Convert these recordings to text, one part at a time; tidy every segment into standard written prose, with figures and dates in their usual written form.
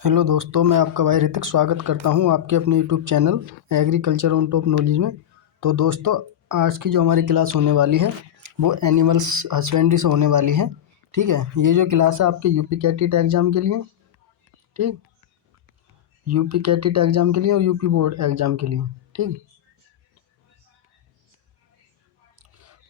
Hello दोस्तों, मैं आपका भाई ऋतिक स्वागत करता हूं आपके अपने YouTube channel agriculture on top knowledge में। तो दोस्तों, आज की जो हमारी क्लास होने वाली है वो एनिमल्स हस्बेंड्री से होने वाली है। ठीक है, ये जो क्लास है आपके यूपी कैटेट एग्ज़ाम के लिए, ठीक, यूपी कैटेट एग्ज़ाम के लिए और यूपी बोर्ड एग्ज़ाम के लिए, ठीक,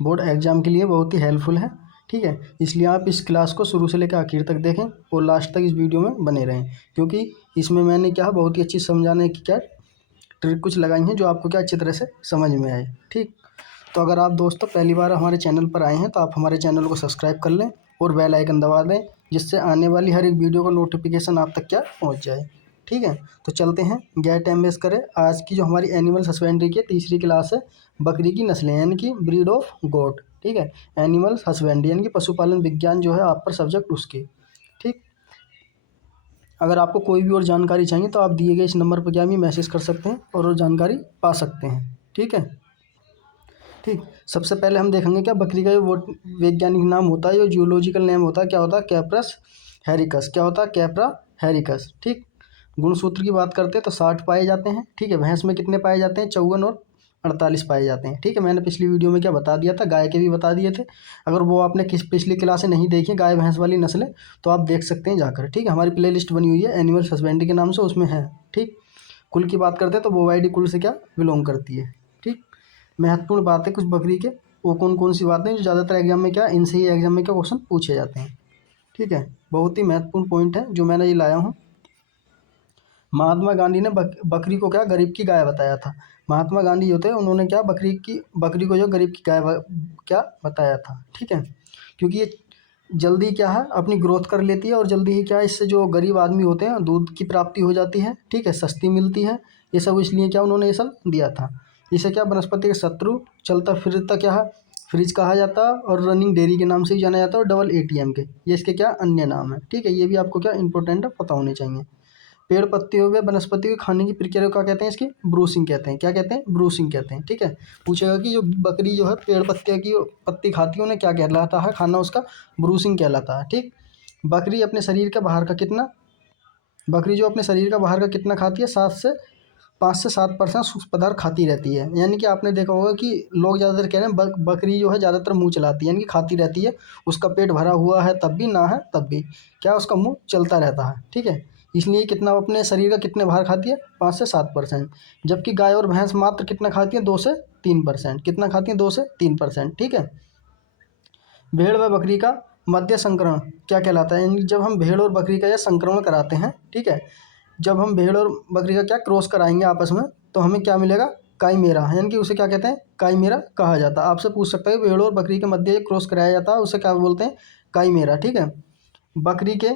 बोर्ड एग्ज़ाम के लिए बहुत ही हेल्पफुल है। ठीक है, इसलिए आप इस क्लास को शुरू से लेकर आखिर तक देखें और लास्ट तक इस वीडियो में बने रहें, क्योंकि इसमें मैंने क्या बहुत ही अच्छी समझाने की क्या ट्रिक कुछ लगाई हैं जो आपको क्या अच्छी तरह से समझ में आए। ठीक, तो अगर आप दोस्तों पहली बार हमारे चैनल पर आए हैं तो आप हमारे चैनल को सब्सक्राइब कर लें और बेल आइकन दबा दें, जिससे आने वाली हर एक वीडियो का नोटिफिकेशन आप तक क्या पहुंच जाए। ठीक है, तो चलते हैं, गैर टाइम वेस्ट करें। आज की जो हमारी एनिमल हस्बेंड्री की तीसरी क्लास है, बकरी की नस्लें यानी कि ब्रीड ऑफ गोट। ठीक है, एनिमल्स हस्बेंड्री यानी कि पशुपालन विज्ञान जो है आप पर सब्जेक्ट उसकी। ठीक, अगर आपको कोई भी और जानकारी चाहिए तो आप दिए गए इस नंबर पर क्या भी मैसेज कर सकते हैं और जानकारी पा सकते हैं। ठीक है, ठीक, सबसे पहले हम देखेंगे क्या बकरी का वो वैज्ञानिक नाम होता है, जो जियोलॉजिकल नेम होता है, क्या होता है, कैप्रस हेरिकस। क्या होता है, कैप्रा हेरिकस। ठीक, गुणसूत्र की बात करते हैं तो 60 पाए जाते हैं। ठीक है, भैंस में कितने पाए जाते हैं, 54 और 48 पाए जाते हैं। ठीक है, मैंने पिछली वीडियो में क्या बता दिया था, गाय के भी बता दिए थे। अगर वो आपने पिछली क्लासें नहीं देखी गाय भैंस वाली नस्लें, तो आप देख सकते हैं जाकर। ठीक है, हमारी प्ले लिस्ट बनी हुई है एनिमल हस्बेंड्री के नाम से, उसमें है। ठीक, कुल की बात करते हैं तो बोवाइडी कुल से क्या बिलोंग करती है। ठीक, महत्वपूर्ण बातें कुछ बकरी के, वो कौन कौन सी बातें जो ज़्यादातर एग्जाम में क्या इनसे ही एग्जाम में क्या क्वेश्चन पूछे जाते हैं। ठीक है, बहुत ही महत्वपूर्ण पॉइंट है जो मैंने ये लाया हूँ। महात्मा गांधी ने बकरी को क्या गरीब की गाय बताया था। महात्मा गांधी जो थे उन्होंने क्या बकरी को जो गरीब की गाय क्या बताया था। ठीक है, क्योंकि ये जल्दी क्या है अपनी ग्रोथ कर लेती है और जल्दी ही क्या इससे जो गरीब आदमी होते हैं दूध की प्राप्ति हो जाती है। ठीक है, सस्ती मिलती है। ये सब इसलिए क्या उन्होंने ये सब दिया था। इसे क्या वनस्पति के शत्रु, चलता फिरता क्या है फ्रिज कहा जाता है, और रनिंग डेयरी के नाम से भी जाना जाता है, और डबल एटीएम के ये इसके क्या अन्य नाम है। ठीक है, ये भी आपको क्या इंपॉर्टेंट है, पता होने चाहिए। पेड़ पत्तियों में वनस्पति को खाने की प्रक्रिया को क्या कहते हैं, इसकी ब्रूसिंग कहते हैं। क्या कहते हैं, ब्रूसिंग कहते हैं। ठीक है, पूछेगा कि जो बकरी जो है पेड़ पत्तियों की पत्ती खाती है उन्हें क्या कहलाता है, खाना उसका ब्रूसिंग कहलाता है। ठीक, बकरी अपने शरीर का बाहर का कितना बकरी जो अपने शरीर का बाहर का कितना खाती है, 5 से 7% सूक्ष्म पदार्थ खाती रहती है। यानी कि आपने देखा होगा कि लोग ज़्यादातर कह रहे हैं बकरी जो है ज़्यादातर मुंह चलाती है, यानी कि खाती रहती है। उसका पेट भरा हुआ है तब भी, ना है तब भी क्या उसका मुंह चलता रहता है। ठीक है, इसलिए कितना अपने शरीर का कितने बाहर खाती है, 5 से 7%। जबकि गाय और भैंस मात्र कितना खाती है, 2 से 3%। कितना खाती है, 2 से 3%। ठीक है, भेड़ व बकरी का मध्य संकरण क्या कहलाता है, यानी जब हम भेड़ और बकरी का यह संक्रमण कराते हैं। ठीक है, जब हम भेड़ और बकरी का क्या क्रॉस कराएंगे आपस में, तो हमें क्या मिलेगा, काईमेरा, यानी कि उसे क्या कहते हैं, काईमेरा कहा जाता है। आपसे पूछ सकता है भेड़ और बकरी के मध्य एक क्रॉस कराया जाता है, उसे क्या बोलते हैं, काईमेरा। ठीक है, बकरी के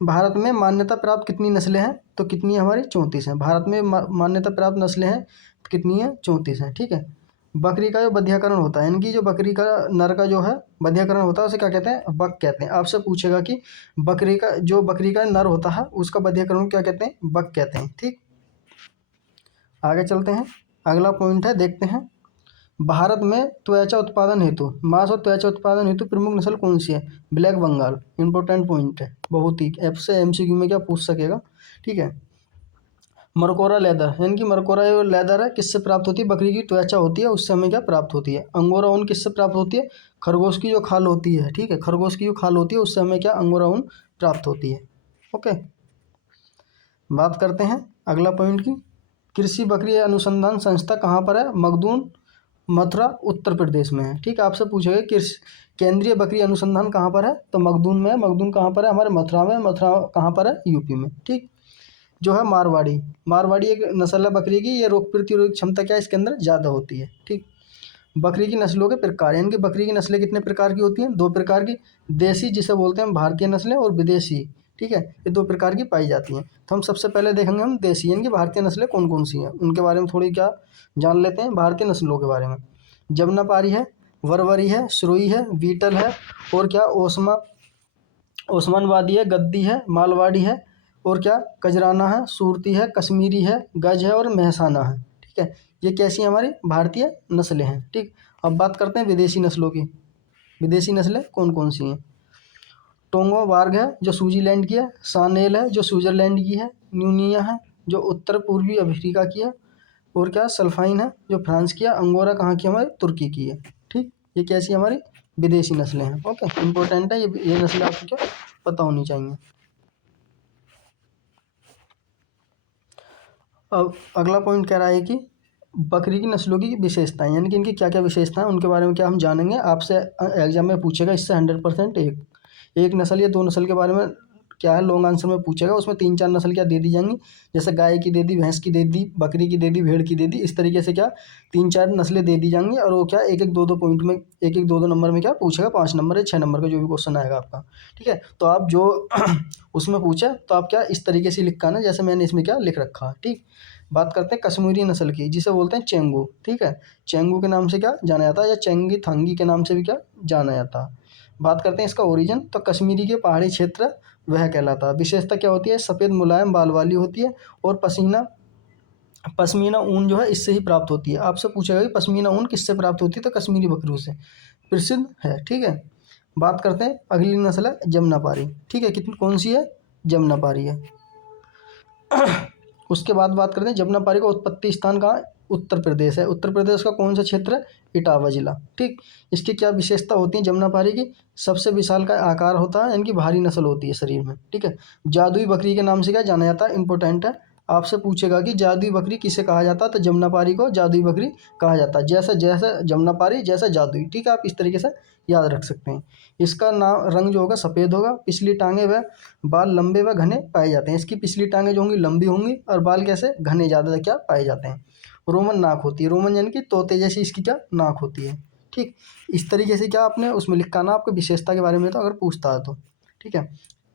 भारत में मान्यता प्राप्त कितनी नस्लें हैं, तो कितनी है हमारी, 34 हैं। भारत में मान्यता प्राप्त नस्लें हैं कितनी है, 34 हैं। ठीक है, बकरी का जो बधियाकरण होता है, यानी कि जो बकरी का नर का जो है बधियाकरण होता है उसे क्या कहते हैं, बक कहते हैं। आपसे पूछेगा कि बकरी का नर होता है उसका बधियाकरण क्या कहते हैं, बक कहते हैं। ठीक, आगे चलते हैं, अगला पॉइंट है, देखते हैं। भारत में त्वचा उत्पादन हेतु, मांस और त्वचा उत्पादन हेतु प्रमुख नस्ल कौन सी है, ब्लैक बंगाल। इंपॉर्टेंट पॉइंट है, बहुत ही एफ से एमसीक्यू में क्या पूछ सकेगा। ठीक है, मरकोरा लेदर, यानी कि मरकोरा जो लेदर है किससे प्राप्त होती है, बकरी की त्वचा होती है उससे हमें क्या प्राप्त होती है। अंगोरा ऊन किससे प्राप्त होती है, खरगोश की जो खाल होती है। ठीक है, खरगोश की जो खाल होती है उससे हमें क्या अंगोरा ऊन प्राप्त होती है। ओके, बात करते हैं अगला पॉइंट की। कृषि बकरी अनुसंधान संस्था कहाँ पर है, मखदूम, मथुरा, उत्तर प्रदेश में है। ठीक है, आपसे पूछेगा कृषि केंद्रीय बकरी अनुसंधान कहाँ पर है, तो मखदूम में है। मखदूम कहाँ पर है, हमारे मथुरा में। मथुरा कहाँ पर है, यूपी में। ठीक, जो है मारवाड़ी एक नस्ल है बकरी की, ये रोग प्रतिरोधक क्षमता क्या है इसके अंदर ज़्यादा होती है। ठीक, बकरी की नस्लों के प्रकार, यानी कि बकरी की नस्लें कितने प्रकार की होती हैं, 2 प्रकार की। देसी जिसे बोलते हैं भारतीय नस्लें, और विदेशी। ठीक है, ये 2 प्रकार की पाई जाती हैं। तो हम सबसे पहले देखेंगे हम देसी, यानी कि भारतीय नस्लें कौन कौन सी हैं उनके बारे में थोड़ी क्या जान लेते हैं, भारतीय नस्लों के बारे में। जमुनापारी है, वरवरी है, सुरोई है, बीटल है, और क्या ओस्मानाबादी है, गद्दी है, मालवाड़ी है, और क्या कजराना है, सूरती है, कश्मीरी है, गज है, और महसाना है। ठीक है, ये कैसी हैं, हमारी भारतीय नस्लें हैं। ठीक, अब बात करते हैं विदेशी नस्लों की। विदेशी नस्लें कौन कौन सी हैं, टोंगो वार्ग है जो स्विट्जरलैंड की है, सानेल है जो स्विट्जरलैंड की है, न्यूनिया है जो उत्तर पूर्वी अफ्रीका की है, और क्या सल्फाइन है जो फ्रांस की है, अंगोरा कहाँ की हमारी तुर्की की है। ठीक, ये कैसी हमारी विदेशी नस्लें हैं। ओके, इंपॉर्टेंट है ये नस्लें आपको क्या पता होनी चाहिए। अब अगला पॉइंट कह रहा है कि बकरी की नस्लों की विशेषताएं, यानी कि इनकी क्या क्या विशेषताएं उनके बारे में क्या हम जानेंगे। आपसे एग्जाम में पूछेगा इससे 100% एक नस्ल या दो नस्ल के बारे में क्या है लॉन्ग आंसर में पूछेगा, उसमें 3-4 नस्ल क्या दे दी जाएंगी, जैसे गाय की दे दी, भैंस की दे दी, बकरी की दे दी, भेड़ की दे दी, इस तरीके से क्या 3-4 नस्लें दे दी जाएंगी। और वो क्या एक एक दो दो पॉइंट में एक एक दो दो नंबर में क्या पूछेगा, 5 नंबर या 6 नंबर का जो भी क्वेश्चन आएगा आपका। ठीक है, तो आप जो उसमें पूछे तो आप क्या इस तरीके से लिखा ना जैसे मैंने इसमें क्या लिख रखा। ठीक, बात करते हैं कश्मीरी नस्ल की जिसे बोलते हैं चेंगू। ठीक है, चेंगू के नाम से क्या जाना जाता है, या चेंगी थंगी के नाम से भी क्या जाना जाता है। बात करते हैं इसका ओरिजिन, तो कश्मीरी के पहाड़ी क्षेत्र वह कहलाता है। विशेषता क्या होती है, सफ़ेद मुलायम बाल वाली होती है, और पश्मीना ऊन जो है इससे ही प्राप्त होती है। आपसे पूछेगा कि पश्मीना ऊन किससे प्राप्त होती है, तो कश्मीरी बकरियों से प्रसिद्ध है। ठीक है, बात करते हैं अगली नस्ल है जमुनापारी। ठीक है, कितनी कौन सी है, जमुनापारी है। उसके बाद बात करते हैं जमुनापारी का उत्पत्ति स्थान कहाँ, उत्तर प्रदेश है। उत्तर प्रदेश का कौन सा क्षेत्र है, इटावा जिला। ठीक, इसकी क्या विशेषता होती है जमुनापारी की, सबसे विशाल का आकार होता है, इनकी भारी नस्ल होती है शरीर में। ठीक है, जादुई बकरी के नाम से क्या जाना जाता है, इंपॉर्टेंट है। आपसे पूछेगा कि जादुई बकरी किसे कहा जाता है, तो जमुनापारी को जादुई बकरी कहा जाता है। जैसे जैसे जमुनापारी जैसा जादुई। ठीक है, आप इस तरीके से याद रख सकते हैं। इसका नाम रंग जो होगा सफ़ेद होगा, पिछली टांगें व बाल लंबे व घने पाए जाते हैं। इसकी पिछली टांगें जो होंगी लंबी होंगी, और बाल कैसे घने ज़्यादा क्या पाए जाते हैं। रोमन नाक होती है, रोमन यानी कि तोते जैसी इसकी क्या नाक होती है। ठीक, इस तरीके से क्या आपने उसमें लिखा ना आपको विशेषता के बारे में, तो अगर पूछता है तो। ठीक है,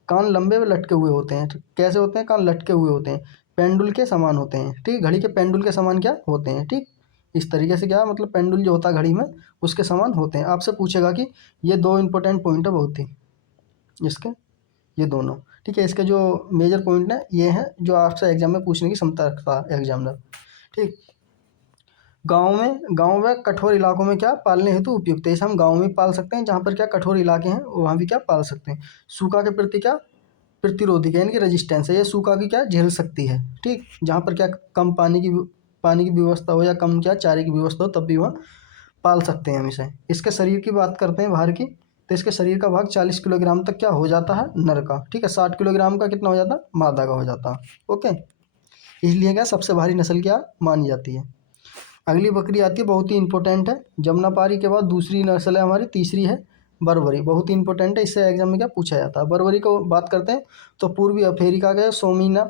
कान लंबे व लटके हुए होते हैं। कैसे होते हैं, कान लटके हुए होते हैं, पेंडुल के समान होते हैं। ठीक, घड़ी के पेंडुल के समान क्या होते हैं। ठीक, इस तरीके से क्या मतलब पेंडुल जो होता है घड़ी में उसके समान होते हैं। आपसे पूछेगा कि ये दो इंपॉर्टेंट पॉइंट है बहुत ही इसके, ये दोनों। ठीक है, इसके जो मेजर पॉइंट है ये हैं जो आपसे एग्जाम में पूछने की क्षमता रखता है एग्जामिनर। ठीक, गाँव व कठोर इलाकों में क्या पालने हेतु उपयुक्त है। इसे हम गाँव में पाल सकते हैं, जहाँ पर क्या कठोर इलाके हैं वहाँ भी क्या पाल सकते हैं। सूखा के प्रति क्या प्रतिरोधी है, यानी कि रेजिस्टेंस है, ये सूखा की क्या झेल सकती है। ठीक, जहाँ पर क्या कम पानी की व्यवस्था हो या कम क्या चारे की व्यवस्था हो तब भी वहाँ पाल सकते हैं हम इसे। इसके शरीर की बात करते हैं बाहर की, तो इसके शरीर का भाग 40 किलोग्राम तक क्या हो जाता है नर का। ठीक है, 60 किलोग्राम का कितना हो जाता है, मादा का हो जाता है। ओके, इसलिए क्या सबसे भारी नस्ल क्या मानी जाती है। अगली बकरी आती है, बहुत ही इंपॉर्टेंट है। जमुनापारी के बाद दूसरी नस्ल है हमारी, तीसरी है बर्बरी। बहुत ही इंपॉर्टेंट है, इससे एग्जाम में क्या पूछा जाता है। बर्बरी को बात करते हैं तो पूर्वी अफ्रीका के सोमीना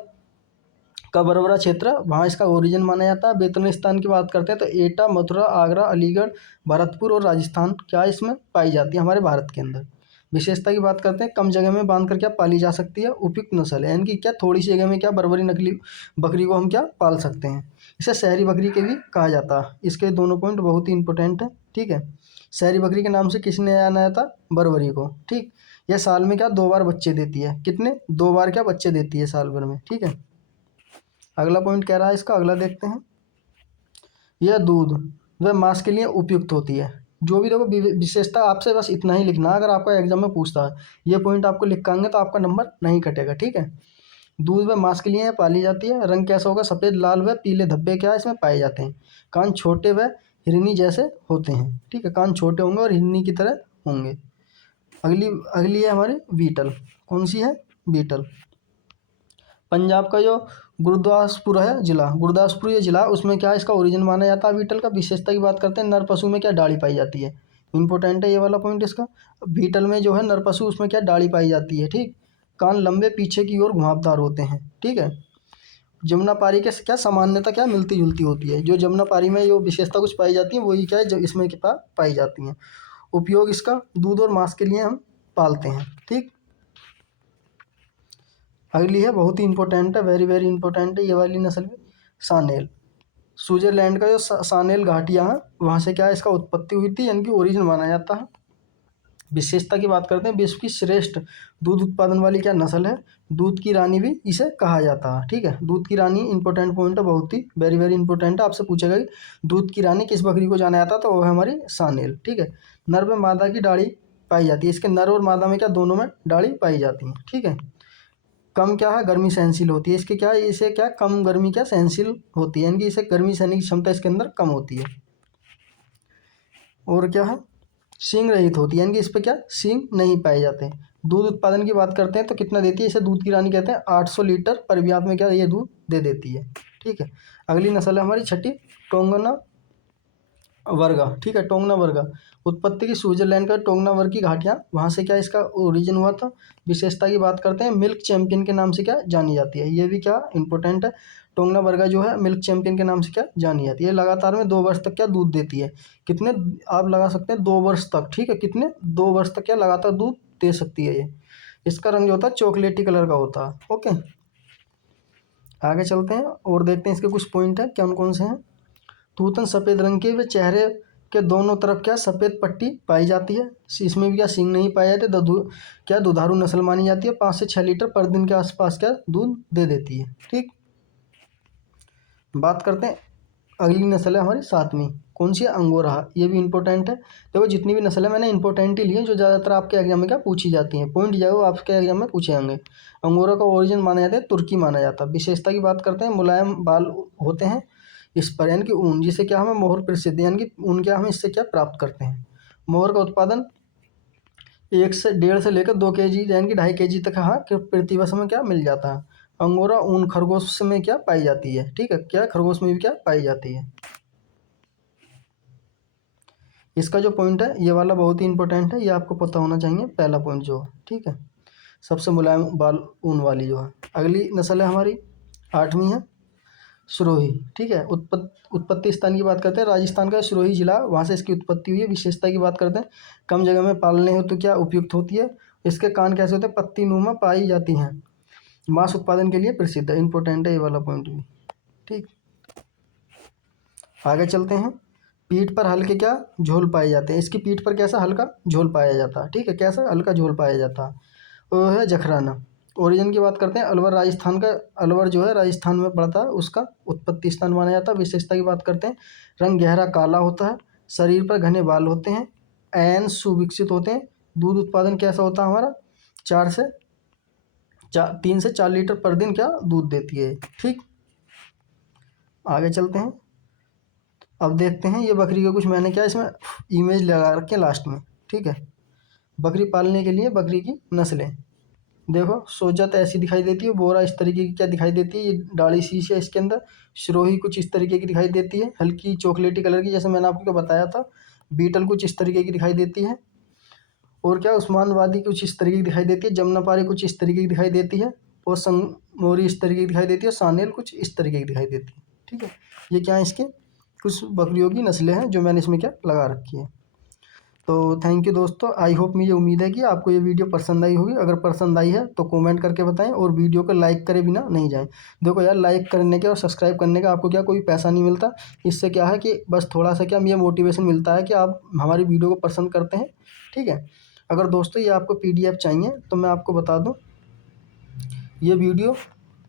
का बरबरा क्षेत्र वहाँ इसका ओरिजिन माना जाता है। बेतुनिस्तान की बात करते हैं तो एटा, मथुरा, आगरा, अलीगढ़, भरतपुर और राजस्थान क्या इसमें पाई जाती है हमारे भारत के अंदर। विशेषता की बात करते हैं, कम जगह में बांध कर क्या पाली जा सकती है, उपयुक्त नस्ल है, यानी कि क्या थोड़ी सी जगह में क्या बर्बरी नकली बकरी को हम क्या पाल सकते हैं। इसे शहरी बकरी के भी कहा जाता है। इसके दोनों पॉइंट बहुत ही इंपॉर्टेंट है। ठीक है, शहरी बकरी के नाम से किसने जाना जाता, बर्बरी को। ठीक, यह साल में क्या 2 बार बच्चे देती है, कितने 2 बार क्या बच्चे देती है साल भर में। ठीक है, अगला पॉइंट कह रहा है इसका, अगला देखते हैं। यह दूध व मांस के लिए उपयुक्त होती है। जो भी देखो विशेषता आपसे बस इतना ही लिखना है। अगर आपका एग्जाम में पूछता है ये पॉइंट आपको लिख पाएंगे तो आपका नंबर नहीं कटेगा। ठीक है, दूध व मांस के लिए पाली जाती है। रंग कैसा होगा, सफ़ेद, लाल व पीले धब्बे क्या इसमें पाए जाते हैं। कान छोटे व हिरनी जैसे होते हैं। ठीक है, कान छोटे होंगे और हिरनी की तरह होंगे। अगली अगली है हमारी बीटल। कौन सी है, बीटल। पंजाब का जो गुरदासपुर है जिला, गुरदासपुर ये जिला, उसमें क्या इसका ओरिजिन माना जाता है बीटल का। विशेषता की बात करते हैं, नर पशु में क्या डाली पाई जाती है। इंपॉर्टेंट है ये वाला पॉइंट इसका। बीटल में जो है नर पशु उसमें क्या डाली पाई जाती है। ठीक, कान लंबे पीछे की ओर घुमावदार होते हैं। ठीक है, जमुनापारी के क्या सामान्यता क्या मिलती जुलती होती है। जो जमुनापारी में जो विशेषता कुछ पाई जाती है वही क्या है जो इसमें क्या पाई जाती हैं। उपयोग इसका दूध और मांस के लिए हम पालते हैं। ठीक, अगली है बहुत ही इंपॉर्टेंट है, वेरी वेरी इंपॉर्टेंट है ये वाली नस्ल भी, सानेल। स्विट्जरलैंड का जो सानेल घाटियाँ हैं वहाँ से क्या है इसका उत्पत्ति हुई थी, यानी कि ओरिजिन माना जाता है। विशेषता की बात करते हैं, विश्व की श्रेष्ठ दूध उत्पादन वाली क्या नस्ल है, दूध की रानी भी इसे कहा जाता है। ठीक है, दूध की रानी इंपॉर्टेंट पॉइंट है, बहुत ही वेरी वेरी इंपॉर्टेंट है। आपसे पूछेगा कि दूध की रानी किस बकरी को जाना जाता है, तो वो है हमारी सानेल। ठीक है, नर व मादा की दाढ़ी पाई जाती है। इसके नर और मादा में क्या दोनों में दाढ़ी पाई जाती है। ठीक है। कम क्या है, गर्मी सहनशील होती है। इसके क्या है, इसे क्या कम गर्मी क्या सहनशील होती है, यानी कि इसे गर्मी सहने की क्षमता इसके अंदर कम होती है। और क्या है, सींग रहित होती है, यानी कि इस पर क्या सींग नहीं पाए जाते। दूध उत्पादन की बात करते हैं तो कितना देती है, इसे दूध की रानी कहते हैं। 800 लीटर परिव्यात में क्या ये दूध दे देती है। ठीक है। अगली नस्ल है हमारी छठी, टोंगना वर्गा। ठीक है, टोंगना वर्गा। उत्पत्ति की स्विट्जरलैंड का टोंगना वर्ग की घाटियाँ, वहाँ से क्या इसका ओरिजिन हुआ था। विशेषता की बात करते हैं, मिल्क चैंपियन के नाम से क्या जानी जाती है। ये भी क्या इंपॉर्टेंट है। टोंगना वर्गा जो है मिल्क चैंपियन के नाम से क्या जानी जाती है। लगातार में 2 वर्ष तक क्या दूध देती है। कितने, आप लगा सकते हैं 2 वर्ष तक। ठीक है, कितने 2 वर्ष तक क्या लगातार दूध दे सकती है ये। इसका रंग जो होता है चॉकलेटी कलर का होता है। ओके, आगे चलते हैं और देखते हैं इसके कुछ पॉइंट है कौन कौन से हैं। तूतन सफ़ेद रंग के व चेहरे के दोनों तरफ क्या सफ़ेद पट्टी पाई जाती है। इसमें भी क्या सींग नहीं पाए जाते। क्या दुधारू नस्ल मानी जाती है। 5 से 6 लीटर पर दिन के आसपास क्या दूध दे देती है। ठीक, बात करते हैं अगली नस्ल है हमारी 7वीं, कौन सी है, अंगोरा। ये भी इंपॉर्टेंट है। देखो जितनी भी नस्ल है मैंने इंपॉर्टेंट ही ली है, जो ज़्यादातर आपके एग्जाम में क्या पूछी जाती हैं। पॉइंट जो है वो आपके एग्जाम में पूछे जाएंगे। अंगोरा का ओरिजिन माना जाता है तुर्की माना जाता है। विशेषता की बात करते हैं, मुलायम बाल होते हैं इस पर, यानी कि ऊन, जिसे क्या हमें मोहर प्रसिद्ध, यानी कि ऊन क्या हम इससे क्या प्राप्त करते हैं। मोहर का उत्पादन 1 से 1.5 से लेकर 2 kg यानी कि 2.5 kg तक हाँ प्रति वर्ष में क्या मिल जाता है। अंगोरा ऊन खरगोश में क्या पाई जाती है। ठीक है, क्या खरगोश में भी क्या पाई जाती है। इसका जो पॉइंट है ये वाला बहुत ही इंपॉर्टेंट है, ये आपको पता होना चाहिए, पहला पॉइंट जो है। ठीक है, सबसे मुलायम बाल ऊन वाली जो है। अगली नस्ल है हमारी 8वीं है सिरोही। ठीक है, उत्पत्ति स्थान की बात करते हैं, राजस्थान का सिरोही जिला, वहाँ से इसकी उत्पत्ति हुई है। विशेषता की बात करते हैं, कम जगह में पालने हो तो क्या उपयुक्त होती है। इसके कान कैसे होते हैं, पत्ती नुमा पाई जाती हैं। मांस उत्पादन के लिए प्रसिद्ध है। इंपॉर्टेंट है ये वाला पॉइंट भी। ठीक, आगे चलते हैं। पीठ पर हल्के क्या झोल पाए जाते हैं। इसकी पीठ पर कैसा हल्का झोल पाया जाता है। ठीक है, कैसा हल्का झोल पाया जाता है, वो है जखराना। ओरिजिन की बात करते हैं, अलवर राजस्थान का, अलवर जो है राजस्थान में पड़ता है, उसका उत्पत्ति स्थान माना जाता है। विशेषता की बात करते हैं, रंग गहरा काला होता है, शरीर पर घने बाल होते हैं, ऐन सुविकसित होते हैं। दूध उत्पादन कैसा होता है हमारा, 3 से 4 लीटर पर दिन क्या दूध देती है। ठीक, आगे चलते हैं। अब देखते हैं ये बकरी का कुछ, मैंने क्या इसमें इमेज लगा रखे लास्ट में। ठीक है, बकरी पालने के लिए बकरी की नस्लें देखो। सोजत ऐसी दिखाई देती है, बोरा इस तरीके की क्या दिखाई देती है, ये दाढ़ी शीश है इसके अंदर। सिरोही कुछ इस तरीके की दिखाई देती है, हल्की चॉकलेटी कलर की, जैसे मैंने आपको बताया था। बीटल कुछ इस तरीके की दिखाई देती है। और क्या उस्मानवादी कुछ इस तरीके की दिखाई देती है। जमुनापारी कुछ इस तरीके की दिखाई देती है। और संगमोरी इस तरीके की दिखाई देती है। सानेल कुछ इस तरीके की दिखाई देती है। ठीक है, ये क्या है इसके कुछ बकरियों की नस्लें हैं जो मैंने इसमें क्या लगा रखी है। तो थैंक यू दोस्तों, आई होप मुझे उम्मीद है कि आपको ये वीडियो पसंद आई होगी। अगर पसंद आई है तो कमेंट करके बताएं, और वीडियो को लाइक करे बिना नहीं जाएं। देखो यार, लाइक करने के और सब्सक्राइब करने का आपको क्या कोई पैसा नहीं मिलता। इससे क्या है कि बस थोड़ा सा क्या मुझे मोटिवेशन मिलता है कि आप हमारी वीडियो को पसंद करते हैं। ठीक है, अगर दोस्तों ये आपको PDF चाहिए तो मैं आपको बता दूँ, ये वीडियो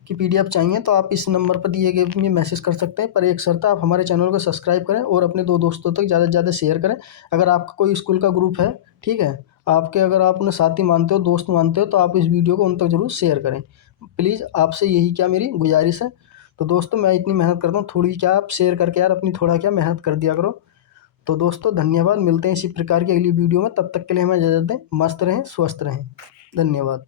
की PDF चाहिए तो आप इस नंबर पर दिए गए में मैसेज कर सकते हैं। पर एक शर्त है, आप हमारे चैनल को सब्सक्राइब करें और अपने 2 दोस्तों तक ज़्यादा से ज़्यादा शेयर करें। अगर आपका कोई स्कूल का ग्रुप है, ठीक है, आपके अगर आप उन्हें साथी मानते हो, दोस्त मानते हो, तो आप इस वीडियो को उन तक ज़रूर शेयर करें। प्लीज़ आपसे यही क्या मेरी गुजारिश है। तो दोस्तों मैं इतनी मेहनत करता हूँ, थोड़ी क्या आप शेयर करके यार अपनी थोड़ा क्या मेहनत कर दिया करो। तो दोस्तों धन्यवाद, मिलते हैं इसी प्रकार की अगली वीडियो में। तब तक के लिए हमें इजाज़त दें। मस्त रहें, स्वस्थ रहें। धन्यवाद।